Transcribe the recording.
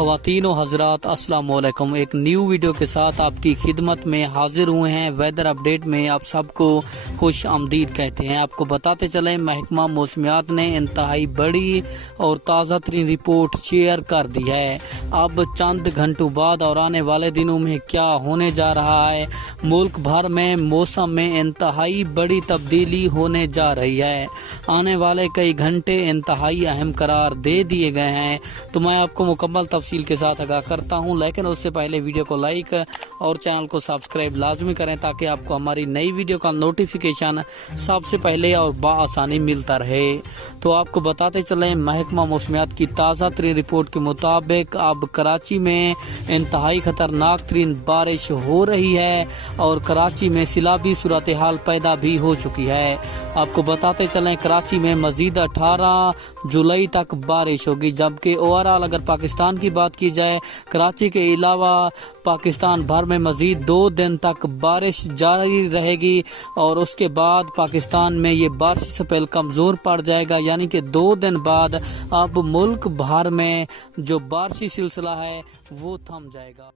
ख़वातीन व हज़रात अस्सलाम वालेकुम। एक न्यू वीडियो के साथ आपकी खिदमत में हाजिर हुए हैं। वेदर अपडेट में आप सबको खुश आमदीद कहते हैं। आपको बताते चलें, महकमा मौसमियात ने इंतहाई बड़ी और ताज़ा तरीन रिपोर्ट शेयर कर दी है। अब चंद घंटों बाद और आने वाले दिनों में क्या होने जा रहा है, मुल्क भर में मौसम में इंतहाई बड़ी तब्दीली होने जा रही है। आने वाले कई घंटे इंतहाई अहम करार दे दिए गए हैं। तो मैं आपको मुकम्मल तफसील के साथ आगाह करता हूं, लेकिन उससे पहले वीडियो को लाइक और चैनल को सब्सक्राइब लाजमी करें ताकि आपको हमारी नई वीडियो का नोटिफिकेशन सबसे पहले और बआसानी मिलता रहे। तो आपको बताते चलें, महकमा मौसमियात की ताज़ा तरीन रिपोर्ट के मुताबिक अब कराची में इंतहाई खतरनाक तरीन बारिश हो रही है और कराची में सैलाबी सूरत हाल पैदा भी हो चुकी है। आपको बताते चलें, कराची में मजीद 18 जुलाई तक बारिश होगी, जबकि ओवरऑल अगर पाकिस्तान की बात की जाए, कराची के अलावा पाकिस्तान भर में मजीद 2 दिन तक बारिश जारी रहेगी और उसके बाद पाकिस्तान में ये बारिश स्पेल कमज़ोर पड़ जाएगा। यानी कि 2 दिन बाद अब मुल्क भर में जो बारिशी सिलसिला है वो थम जाएगा।